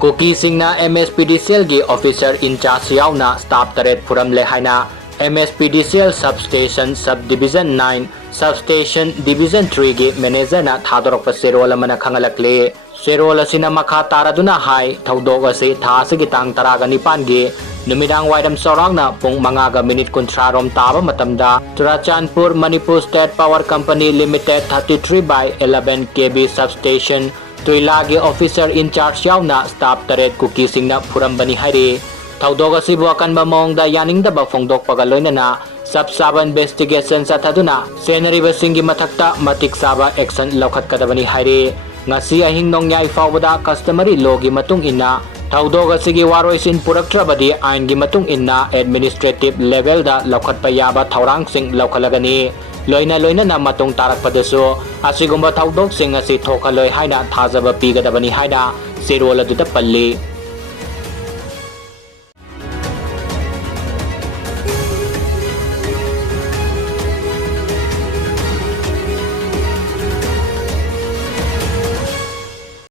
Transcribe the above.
Kuki Singna Mspdcl gi Officer Incharge Yaona Staff Taret Furamle Hairi MSPDCL Substation Subdivision 9 Substation Division 3 gi Manager na thadorok serol amana khangalakle serol asina makha taraduna hai thaudog ase tha asigi tang taraga nipan gi numidang waidam sorangna pung mangaga minute kunthra rom taba matamda Churachandpur Manipur State Power Company Limited 33/11 kV Substation Tuilagi Officer Incharge Yaona Staff Taret Kuki Singna Furamle Hairi Thaudog asibu akanba mongda yaningdaba phongdokpaga loinana sab-saba investigation sathaduna senariba singi mathakta matik saba action laukhatkadabani hairi ngasi ahing nongyai fawbada customary law gi matung inna thaudog asigi waroisin puraktrabadi ain gi matung inna administrative level da laukhatpa yaba thaurang sing laukhalagani loina na matung tarakpadasu asigumba thaudog sing asi thokaloi haina thajaba pigadabani haina serol aduda palli